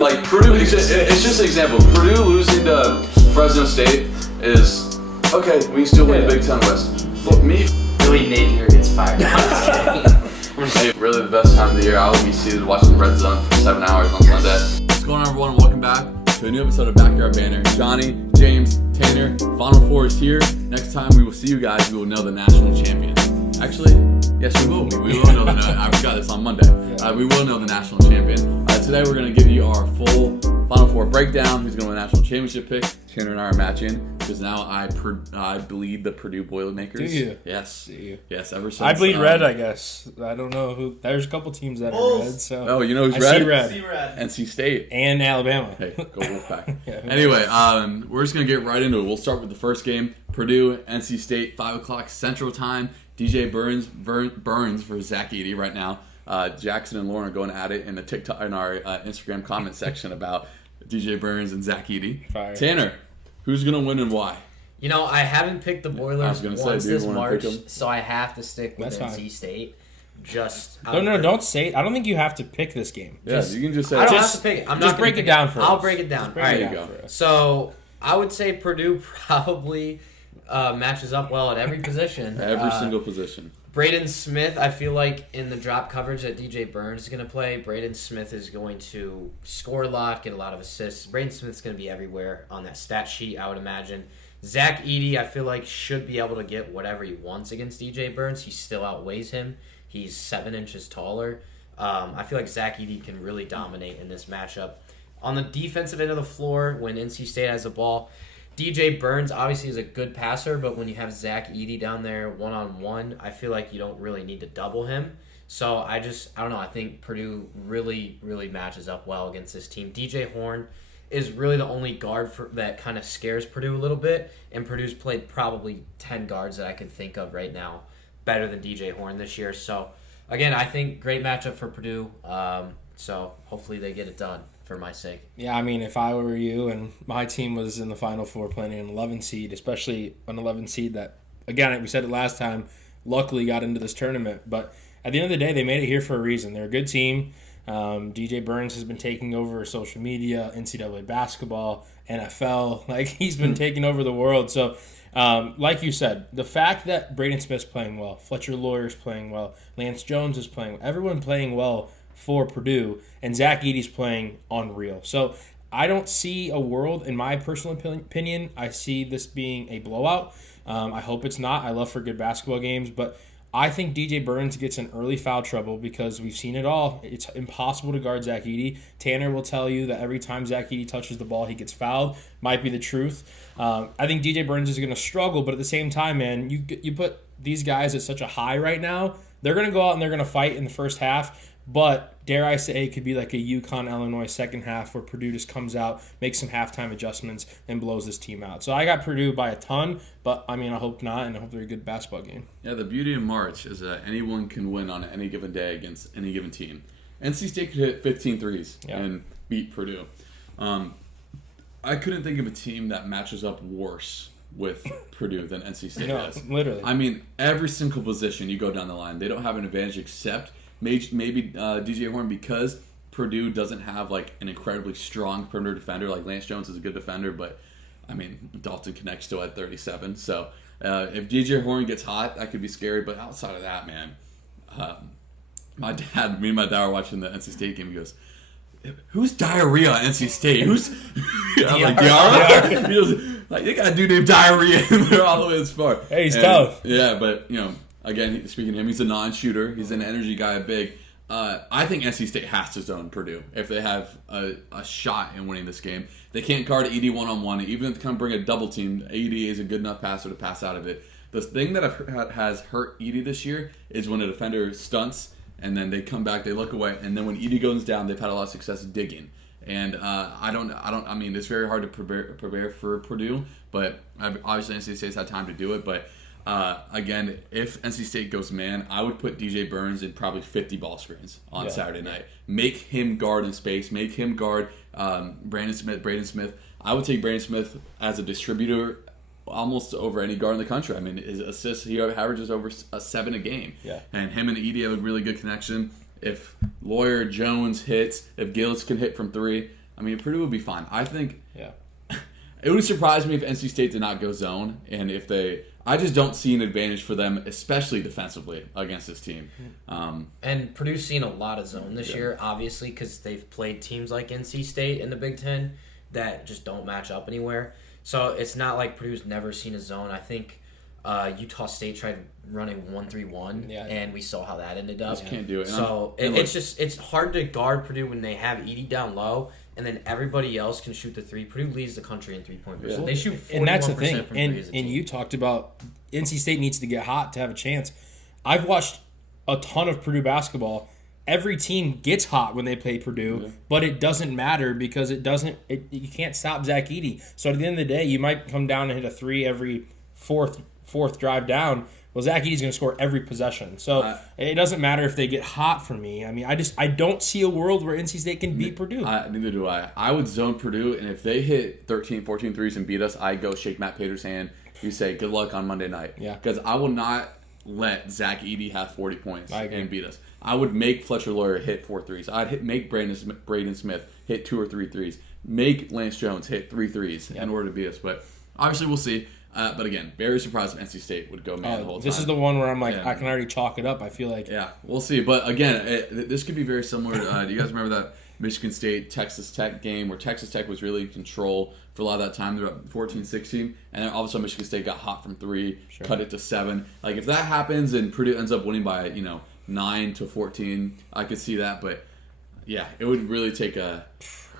Like Purdue, it's just an example. Purdue losing to Fresno State is okay. We can still win the Big Ten West. But me, Billy Napier gets fired. hey, really the best time of the year. I will be seated watching Red Zone for 7 hours on Sunday. What's going on, everyone? Welcome back to a new episode of Backyard Banter. Johnny, James, Tanner, Final Four is here. Next time we will see you guys, we will know the national champion. Actually, yes, we will. We will know I forgot this on Monday. We will know the national champion. Today we're going to give you our full Final Four breakdown. Who's going to win the national championship pick? Tanner and I are matching because now I bleed the Purdue Boilermakers. Do you? Yes. Do you? Yes, ever since. I bleed red, I guess. I don't know who. There's a couple teams that are red. So. Oh, you know who's I red? see red. NC State. And Alabama. Hey, go Wolfpack. Anyway, we're just going to get right into it. We'll start with the first game. Purdue, NC State, 5 o'clock Central Time. DJ Burns for Zach Edey right now. Jackson and Lauren are going at it in the TikTok in our Instagram comment section about DJ Burns and Zach Edey. Fire. Tanner, who's going to win and why? You know, I haven't picked the Boilers once this March, so I have to stick with NC State. Don't say. I don't think you have to pick this game. Yeah, you can just say. I don't have to pick it. Just break it down for us. I'll break it down. All right, So I would say Purdue probably matches up well at every position. Every single position. Braden Smith, I feel like in the drop coverage that DJ Burns is going to play, Braden Smith is going to score a lot, get a lot of assists. Braden Smith's going to be everywhere on that stat sheet, I would imagine. Zach Edey, I feel like, should be able to get whatever he wants against DJ Burns. He still outweighs him. He's 7 inches taller. I feel like Zach Edey can really dominate in this matchup. On the defensive end of the floor, when NC State has the ball, DJ Burns obviously is a good passer, but when you have Zach Edey down there one-on-one, I feel like you don't really need to double him. So I don't know. I think Purdue really, really matches up well against this team. DJ Horn is really the only guard that kind of scares Purdue a little bit, and Purdue's played probably 10 guards that I can think of right now better than DJ Horn this year. So, again, I think great matchup for Purdue. So hopefully they get it done. For my sake. Yeah, I mean, if I were you and my team was in the Final Four playing an 11 seed, especially an 11 seed that, again, we said it last time, luckily got into this tournament. But at the end of the day, they made it here for a reason. They're a good team. DJ Burns has been taking over social media, NCAA basketball, NFL. Like, he's been taking over the world. So, like you said, the fact that Braden Smith's playing well, Fletcher Lawyer's playing well, Lance Jones is playing well, everyone playing well for Purdue, and Zach Edey's playing unreal. So I don't see a world, in my personal opinion, I see this being a blowout. I hope it's not. I love for good basketball games, but I think DJ Burns gets in early foul trouble because we've seen it all. It's impossible to guard Zach Edey. Tanner will tell you that every time Zach Edey touches the ball, he gets fouled. Might be the truth. I think DJ Burns is going to struggle, but at the same time, man, you put these guys at such a high right now, they're going to go out and they're going to fight in the first half. But dare I say, it could be like a UConn-Illinois second half where Purdue just comes out, makes some halftime adjustments, and blows this team out. So I got Purdue by a ton, but I mean, I hope not, and I hope they're a good basketball game. Yeah, the beauty of March is that anyone can win on any given day against any given team. NC State could hit 15 threes and beat Purdue. I couldn't think of a team that matches up worse with Purdue than NC State does. Literally. I mean, every single position you go down the line, they don't have an advantage except maybe DJ Horn, because Purdue doesn't have like an incredibly strong perimeter defender. Like Lance Jones is a good defender, but I mean Dalton Connect's still at 37. So if DJ Horn gets hot, that could be scary. But outside of that, man, me and my dad were watching the NC State game. He goes, "Who's diarrhea at NC State? Who's?" I'm like, Diarrhea. He goes, "Like they got a dude named Diarrhea, and they're all the way this far." Hey, he's tough. Yeah, but you know. Again, speaking of him, he's a non-shooter. He's an energy guy, big. I think NC State has to zone Purdue if they have a shot in winning this game. They can't guard Edey one-on-one. Even if they come bring a double team, Edey is a good enough passer to pass out of it. The thing that has hurt Edey this year is when a defender stunts and then they come back, they look away, and then when Edey goes down, they've had a lot of success digging. And I mean, it's very hard to prepare for Purdue, but obviously NC State's had time to do it, but. Again, if NC State goes man, I would put DJ Burns in probably 50 ball screens on Saturday night. Make him guard in space. Make him guard Braden Smith. I would take Braden Smith as a distributor almost over any guard in the country. I mean, his assists, he averages over 7 a game. Yeah. And him and Edey have a really good connection. If Lawyer Jones hits, if Gillis can hit from 3, I mean, Purdue would be fine. I think Yeah. it would surprise me if NC State did not go zone, and if they. I just don't see an advantage for them, especially defensively, against this team. And Purdue's seen a lot of zone this year, obviously, because they've played teams like NC State in the Big Ten that just don't match up anywhere. So it's not like Purdue's never seen a zone. I think Utah State tried running 1-3-1, and we saw how that ended up. Just can't do it. So it's hard to guard Purdue when they have Edey down low, and then everybody else can shoot the three. Purdue leads the country in 3-point percent. They shoot 41% and that's the thing. from And three as a team. you talked about NC State needs to get hot to have a chance. I've watched a ton of Purdue basketball. Every team gets hot when they play Purdue, but it doesn't matter because you can't stop Zach Edey. So at the end of the day, you might come down and hit a three every fourth drive down. Well, Zach Edey's going to score every possession. So it doesn't matter if they get hot for me. I mean, I don't see a world where NC State can beat Purdue. Neither do I. I would zone Purdue, and if they hit 13, 14 threes and beat us, I go shake Matt Pater's hand. You say, good luck on Monday night. Yeah. Because I will not let Zach Edey have 40 points I agree. and beat us. I would make Fletcher Lawyer hit 4 threes. I'd make Braden Smith hit 2 or 3 threes. Make Lance Jones hit 3 threes in order to beat us. But obviously we'll see. But again, very surprised if NC State would go man the whole time. This is the one where I'm like, I can already chalk it up. I feel like. Yeah, we'll see. But again, this could be very similar. Do you guys remember that Michigan State Texas Tech game where Texas Tech was really in control for a lot of that time? They were up 14-16, and then all of a sudden Michigan State got hot from 3, cut it to 7. Like if that happens and Purdue ends up winning by 9-14, I could see that. But yeah, it would really take a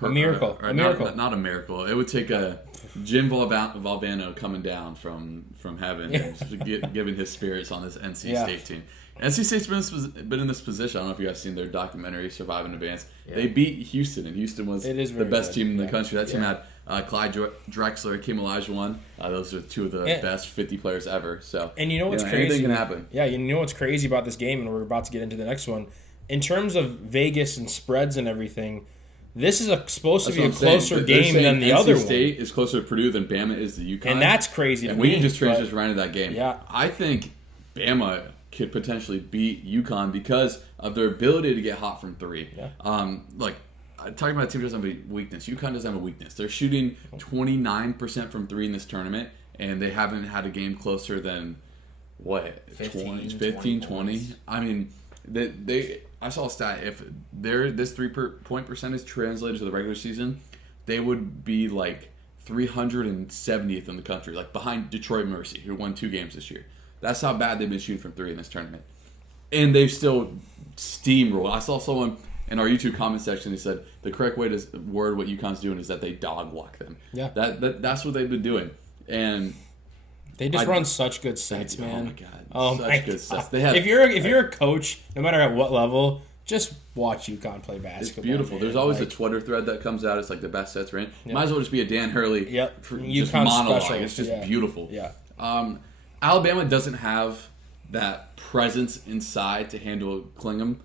miracle. Or a miracle. Not a miracle. It would take a Jim Valvano coming down from heaven and just giving his spirits on this NC State team. NC State's been in this position. I don't know if you guys seen their documentary, Survive in Advance. Yeah. They beat Houston, and Houston was the best team in the country. That team had Clyde Drexler, Akeem Olajuwon. Those are 2 of the best 50 players ever. So, and you know what's crazy? Anything can happen. Yeah, you know what's crazy about this game, and we're about to get into the next one. In terms of Vegas and spreads and everything, this is supposed to be a closer game than the other one. NC State is closer to Purdue than Bama is to UConn. And that's crazy to me. We can just transition right into that game. Yeah. I think Bama could potentially beat UConn because of their ability to get hot from 3. Yeah. Talking about a team doesn't have a weakness. UConn doesn't have a weakness. They're shooting 29% from 3 in this tournament, and they haven't had a game closer than, 15, 20? I mean, I saw a stat. If this 3-point percentage translated to the regular season, they would be like 370th in the country, like behind Detroit Mercy, who won 2 games this year. That's how bad they've been shooting from 3 in this tournament. And they've still steamrolled. I saw someone in our YouTube comment section who said the correct way to word what UConn's doing is that they dog walk them. Yeah. That's what they've been doing. And they just run such good sets, man. Oh my god. Oh such my good god. sets. They have, if you're a coach, no matter at what level, just watch UConn play basketball. It's beautiful. Man. There's always a Twitter thread that comes out. It's like the best sets ran. Yep. Might as well just be a Dan Hurley just monologue. Special. It's just beautiful. Yeah. Alabama doesn't have that presence inside to handle Klingham.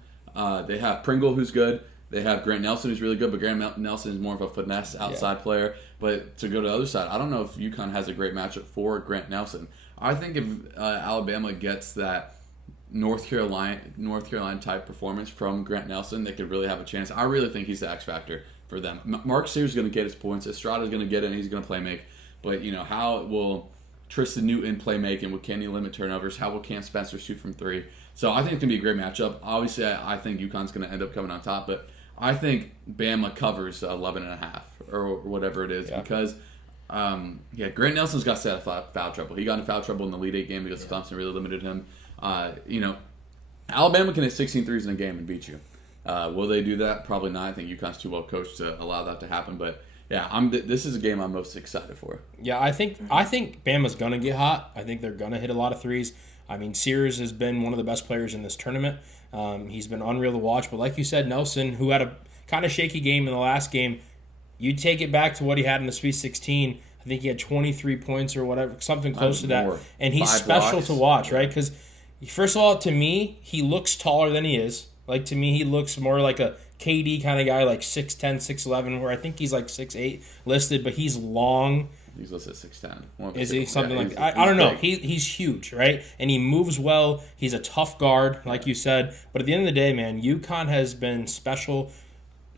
They have Pringle, who's good. They have Grant Nelson, who's really good, but Grant Nelson is more of a finesse outside player. But to go to the other side, I don't know if UConn has a great matchup for Grant Nelson. I think if Alabama gets that North Carolina type performance from Grant Nelson, they could really have a chance. I really think he's the X factor for them. Mark Sears is going to get his points. Estrada's going to get it, and he's going to play make. But how will Tristan Newton play make, and can he limit turnovers? How will Cam Spencer shoot from 3? So I think it's going to be a great matchup. Obviously, I think UConn's going to end up coming on top, but I think Bama covers 11.5 or whatever it is because Grant Nelson's got set of foul trouble. He got in foul trouble in the Elite 8 game because Clemson really limited him. Alabama can hit 16 threes in a game and beat you. Will they do that? Probably not. I think UConn's too well coached to allow that to happen. But yeah, this is a game I'm most excited for. Yeah, I think Bama's gonna get hot. I think they're gonna hit a lot of threes. I mean, Sears has been one of the best players in this tournament. He's been unreal to watch. But like you said, Nelson, who had a kind of shaky game in the last game, you take it back to what he had in the Sweet 16. I think he had 23 points or whatever, something close to that. And he's special blocks to watch, right? Because, first of all, to me, he looks taller than he is. Like, to me, he looks more like a KD kind of guy, like 6'10", 6'11", where I think he's like 6'8", listed, but he's long. He's listed at 6'10". Is he something like that? I don't know. He's huge, right? And he moves well. He's a tough guard, like you said. But at the end of the day, man, UConn has been special.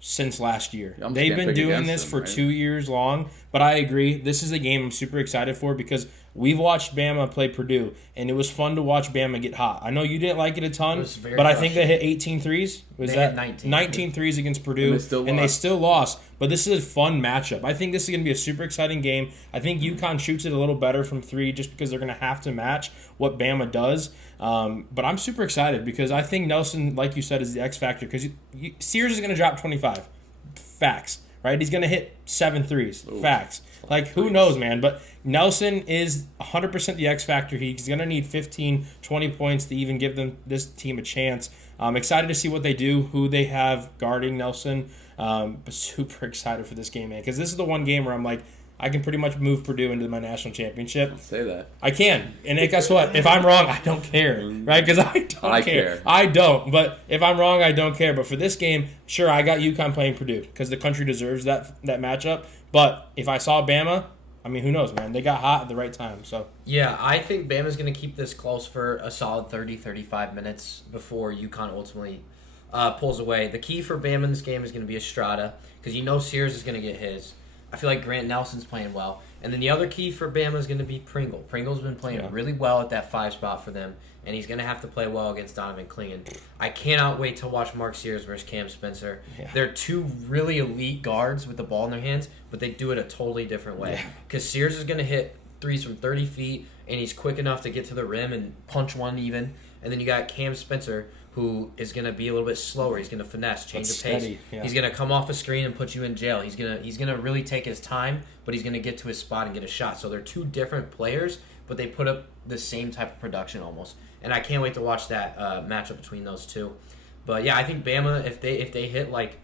since last year. almost They've can't been pick doing against this them, for right? 2 years long, but I agree. This is a game I'm super excited for because we've watched Bama play Purdue, and it was fun to watch Bama get hot. I know you didn't like it a ton, It was very but I think they hit frustrating. 18 threes. Was They that hit 19. 19 threes against Purdue, And they still lost. But this is a fun matchup. I think this is going to be a super exciting game. I think UConn shoots it a little better from three just because they're going to have to match what Bama does. But I'm super excited because I think Nelson, like you said, is the X factor because Sears is going to drop 25. Facts, right? He's going to hit 7 threes. Ooh. Facts. Like, who knows, man? But Nelson is 100% the X factor. He's going to need 15, 20 points to even give this team a chance. I'm excited to see what they do, who they have guarding Nelson. But super excited for this game, man, because this is the one game where I'm like, I can pretty much move Purdue into my national championship. Don't say that. I can. And guess what? If I'm wrong, I don't care, right? Because I don't care. care. I don't. But if I'm wrong, I don't care. But for this game, sure, I got UConn playing Purdue because the country deserves that matchup. But if I saw Bama, I mean, who knows, man? They got hot at the right time. So Yeah, I think Bama's going to keep this close for a solid 30, 35 minutes before UConn ultimately pulls away. The key for Bama in this game is going to be Estrada because you know Sears is going to get his. I feel like Grant Nelson's playing well. And then the other key for Bama is going to be Pringle. Pringle's been playing really well at that 5 spot for them, and he's going to have to play well against Donovan Clingan. I cannot wait to watch Mark Sears versus Cam Spencer. Yeah. They're two really elite guards with the ball in their hands, but they do it a totally different way. Because Sears is going to hit threes from 30 feet, and he's quick enough to get to the rim and punch one even. And then you got Cam Spencer, who is going to be a little bit slower. He's going to finesse, change the pace. steady, yeah. He's going to come off a screen and put you in jail. He's gonna really take his time, but he's going to get to his spot and get a shot. So they're two different players, but they put up the same type of production almost. And I can't wait to watch that matchup between those two. But yeah, I think Bama, if they hit like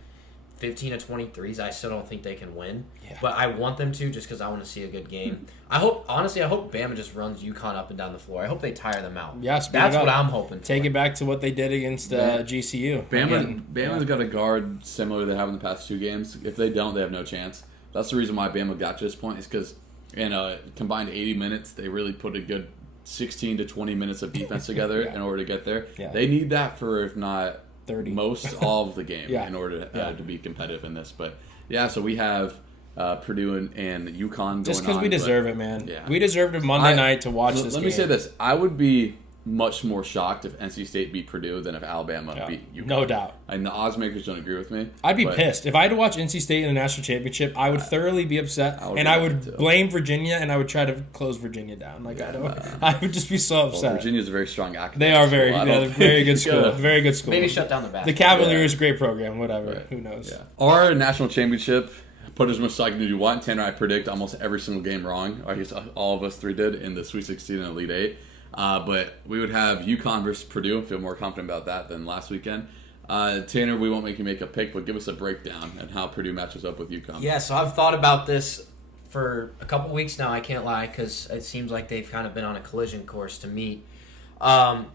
15 to 20 threes, I still don't think they can win. Yeah. But I want them to just because I want to see a good game. I hope Bama just runs UConn up and down the floor. I hope they tire them out. Yeah, speed That's it up. what I'm hoping for. Take it back to what they did against GCU. Bama's got a guard similar to they have in the past 2 games. If they don't, they have no chance. That's the reason why Bama got to this point is because in a combined 80 minutes, they really put a good 16 to 20 minutes of defense together in order to get there. Yeah. They need that for, if not 30. most all of the game Yeah. in order to be competitive in this. But yeah, so we have Purdue and UConn going on. Just because we deserve it, man. Yeah. We deserved a Monday night to watch this Let game. me say this. I would be much more shocked if NC State beat Purdue than if Alabama Yeah, beat UConn. no doubt. And the odds makers don't agree with me. I'd be but pissed. If I had to watch NC State in the national championship, I would thoroughly be upset. I would And be I mad, would too. blame Virginia, and I would try to close Virginia down. Like, I would just be so Well, upset. Virginia's a very strong academic They are school. I don't very good think, school. Very good school. Maybe shut down the The basketball. Cavaliers, great program, whatever. Right. Who knows? Yeah. Our national championship, put as much psych as you want. Tanner and I predict almost every single game wrong. I guess all of us 3 did in the Sweet 16 and Elite 8. But we would have UConn versus Purdue. I feel more confident about that than last weekend. Tanner, we won't make you make a pick, but give us a breakdown and how Purdue matches up with UConn. Yeah, so I've thought about this for a couple weeks now, I can't lie, because it seems like they've kind of been on a collision course to meet.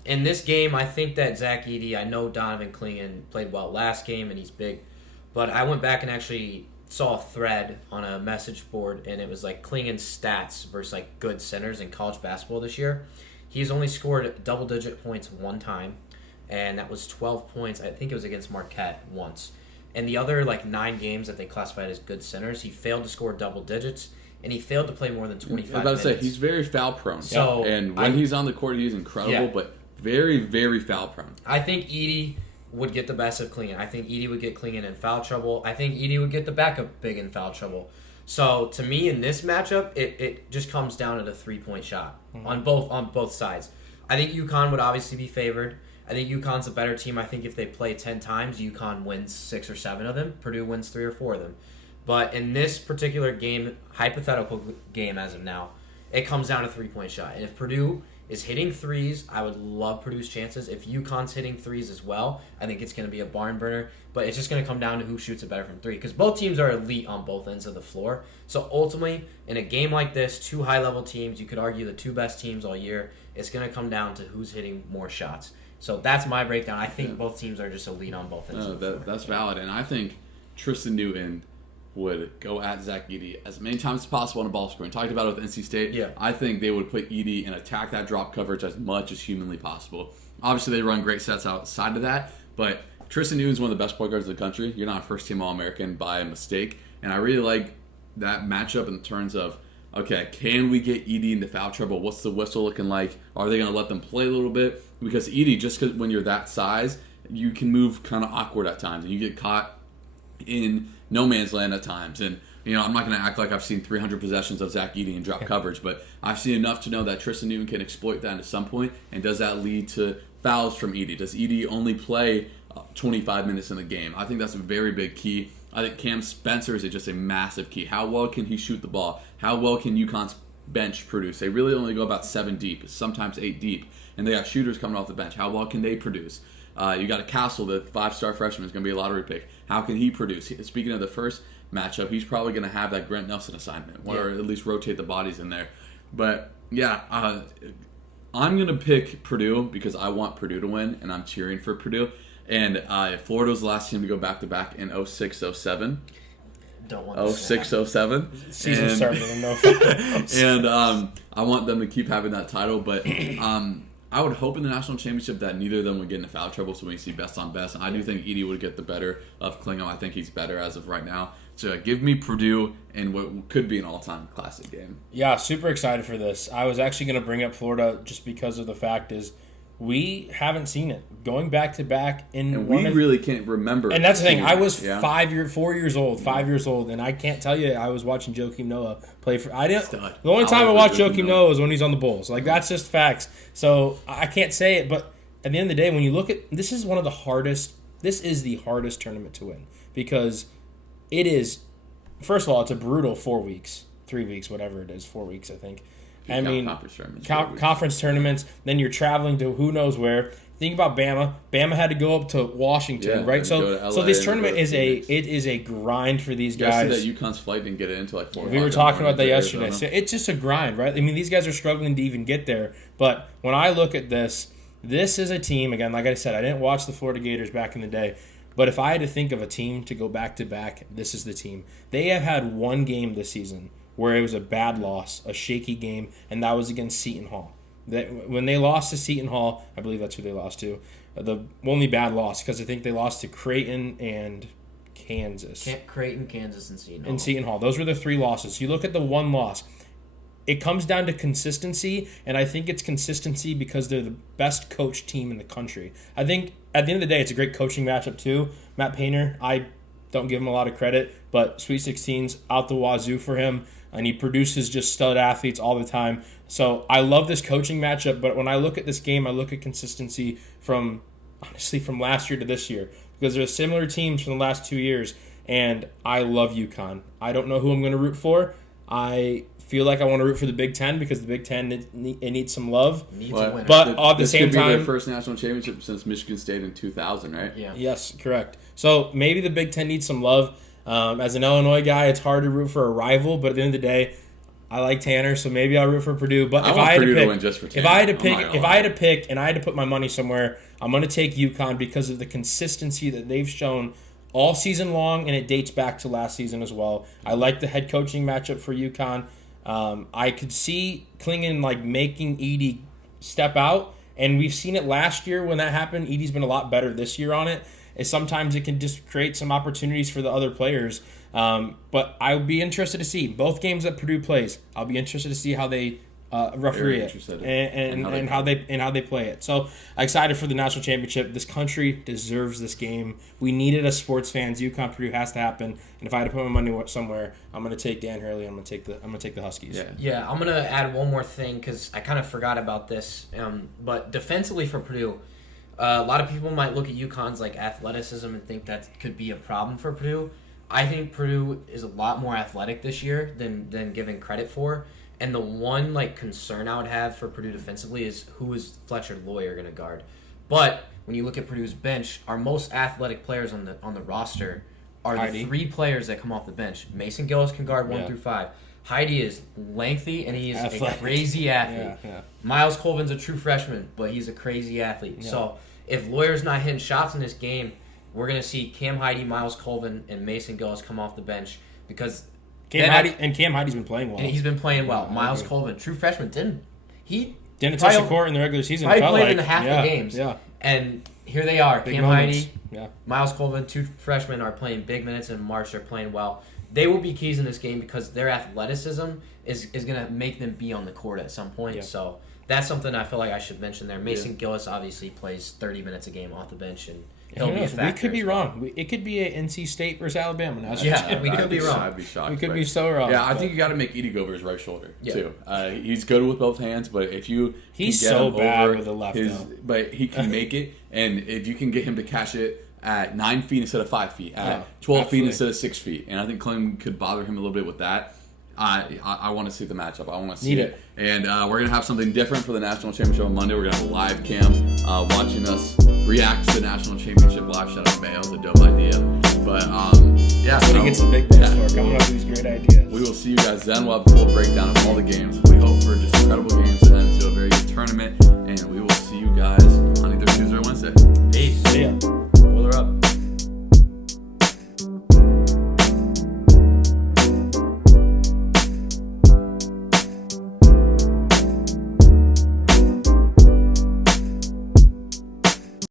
In this game, I think that Zach Edey, I know Donovan Clingan played well last game, and he's big, but I went back and actually saw a thread on a message board, and it was like Clingan's stats versus like good centers in college basketball this year. He's only scored double-digit points 1 time, and that was 12 points. I think it was against Marquette once. And the other 9 games that they classified as good centers, he failed to score double digits, and he failed to play more than 25 I was about to minutes. say, he's very foul prone. So, and when he's on the court, he's incredible, Yeah. but very, very foul prone. I think Edey would get the best of Clingan. I think Edey would get Clingan in foul trouble. I think Edey would get the backup big in foul trouble. So to me, in this matchup, it just comes down to the 3-point shot on both sides. I think UConn would obviously be favored. I think UConn's a better team. I think if they play 10 times, UConn wins 6 or 7 of them. Purdue wins 3 or 4 of them. But in this particular game, hypothetical game as of now, it comes down to 3-point shot. And if Purdue is hitting threes, I would love Purdue's chances. If UConn's hitting threes as well, I think it's going to be a barn burner. But it's just going to come down to who shoots it better from 3. Because both teams are elite on both ends of the floor. So ultimately, in a game like this, 2 high-level teams, you could argue the 2 best teams all year, it's going to come down to who's hitting more shots. So that's my breakdown. I think both teams are just elite on both ends of the floor. That's valid. And I think Tristan Newton would go at Zach Edey as many times as possible on a ball screen. Talked about it with NC State. Yeah. I think they would put Edey and attack that drop coverage as much as humanly possible. Obviously, they run great sets outside of that, but Tristan Newton's one of the best point guards in the country. You're not a first-team All-American by mistake. And I really like that matchup in terms of, okay, can we get Edey into foul trouble? What's the whistle looking like? Are they going to let them play a little bit? Because Edey, just cause when you're that size, you can move kind of awkward at times. And you get caught in no man's land at times. And, I'm not going to act like I've seen 300 possessions of Zach Edey in drop coverage, but I've seen enough to know that Tristan Newton can exploit that at some point. And does that lead to fouls from Edey? Does Edey only play 25 minutes in the game? I think that's a very big key. I think Cam Spencer is just a massive key. How well can he shoot the ball? How well can UConn's bench produce? They really only go about 7 deep, sometimes 8 deep, and they got shooters coming off the bench. How well can they produce? You got a Castle, the 5-star freshman, is going to be a lottery pick. How can he produce? Speaking of the first matchup, he's probably going to have that Grant Nelson assignment, or at least rotate the bodies in there. But yeah, I'm going to pick Purdue because I want Purdue to win, and I'm cheering for Purdue. And Florida was the last team to go back-to-back in 06-07. Don't want to 06-07. Season started with no And I want them to keep having that title, but I would hope in the national championship that neither of them would get into foul trouble, so we see best on best. And I do think Edey would get the better of Klingham. I think he's better as of right now. So give me Purdue in what could be an all-time classic game. Yeah, super excited for this. I was actually going to bring up Florida just because of the fact is we haven't seen it. Going back-to-back in and we really can't remember. And that's the thing. I was 5 years old, and I can't tell you I was watching Joakim Noah play for. The only time I watched Joakim Noah was when he's on the Bulls. Like that's just facts. So I can't say it, but at the end of the day, when you look at this, is one of the hardest. This is the hardest tournament to win because it is. First of all, it's a brutal 4 weeks, 3 weeks, whatever it is, 4 weeks, I think. I mean, conference tournaments. Then you're traveling to who knows where. Think about Bama. Bama had to go up to Washington, right? So this tournament is a grind for these guys. Yesterday, UConn's flight didn't get it until like 4 o'clock. We were talking about that yesterday. So it's just a grind, right? I mean, these guys are struggling to even get there. But when I look at this is a team. Again, like I said, I didn't watch the Florida Gators back in the day. But if I had to think of a team to go back to back, this is the team. They have had one game this season where it was a bad loss, a shaky game, and that was against Seton Hall. When they lost to Seton Hall, I believe that's who they lost to, the only bad loss, because I think they lost to Creighton and Kansas. Creighton, Kansas, and Seton Hall. And Seton Hall. Those were the 3 losses. You look at the one loss. It comes down to consistency, and I think it's consistency because they're the best coached team in the country. I think at the end of the day, it's a great coaching matchup too. Matt Painter, I don't give him a lot of credit, but Sweet 16's out the wazoo for him. And he produces just stud athletes all the time. So I love this coaching matchup, but when I look at this game, I look at consistency from last year to this year. Because there's similar teams from the last 2 years, and I love UConn. I don't know who I'm going to root for. I feel like I want to root for the Big Ten because the Big Ten it needs some love. But at the same time, this could be their first national championship since Michigan State in 2000, right? Yeah. Yes, correct. So maybe the Big Ten needs some love. As an Illinois guy, it's hard to root for a rival, but at the end of the day, I like Tanner, so maybe I'll root for Purdue. But if I had to pick, and I had to put my money somewhere, I'm going to take UConn because of the consistency that they've shown all season long, and it dates back to last season as well. I like the head coaching matchup for UConn. I could see Klingham making Edey step out, and we've seen it last year when that happened. Edey's been a lot better this year on it. Sometimes it can just create some opportunities for the other players. But I'll be interested to see both games that Purdue plays. I'll be interested to see how they referee it and how they play it. So excited for the national championship. This country deserves this game. We need it as sports fans. UConn Purdue has to happen. And if I had to put my money somewhere, I'm going to take Dan Hurley. I'm going to take the Huskies. Yeah. I'm going to add one more thing because I kind of forgot about this. But defensively for Purdue. A lot of people might look at UConn's athleticism and think that could be a problem for Purdue. I think Purdue is a lot more athletic this year than given credit for. And the one concern I would have for Purdue defensively is who is Fletcher Loyer going to guard. But when you look at Purdue's bench, our most athletic players on the roster are the 3 players that come off the bench. Mason Gillis can guard 1 through 5. Heidi is lengthy, and he is athletic. A crazy athlete. Yeah. Miles Colvin's a true freshman, but he's a crazy athlete. Yeah. So if Lawyer's not hitting shots in this game, we're going to see Cam Heidi, Miles Colvin, and Mason Gillis come off the bench because Cam Heidi's been playing well. And he's been playing well. Miles Colvin, true freshman, didn't touch the court in the regular season. Probably played in half the games. Yeah. And here they are, Big Cam moments. Heidi, Yeah. Miles Colvin, 2 freshmen, are playing big minutes, and Marsh are playing well. They will be keys in this game because their athleticism is going to make them be on the court at some point. Yeah. So that's something I feel like I should mention there. Mason Gillis obviously plays 30 minutes a game off the bench, and he'll Who be a knows? We factor could be as well. wrong. It could be a NC State versus Alabama. Now. Yeah, we could be wrong. I'd be shocked. We could but- be so wrong. Yeah, I but think you got to make Edie go over his right shoulder Yeah. too. He's good with both hands, but if you He's can get so him bad over with the left, his, though. but he can make it, and if you can get him to catch it at 9 feet instead of 5 feet, at Yeah, 12 absolutely. feet instead of 6 feet, and I think Clem could bother him a little bit with that. I want to see the matchup. I want to see Need it. And we're going to have something different for the National Championship on Monday. We're going to have a live cam watching us react to the National Championship live. Shout out to Mayo, the dope idea. But, yeah. That's what he gets the big bucks for, coming up with these great ideas. We will see you guys then. We'll have a full breakdown of all the games. We hope for just incredible games and then to a very good tournament. And we will see you guys on either Tuesday or Wednesday. Peace. See ya.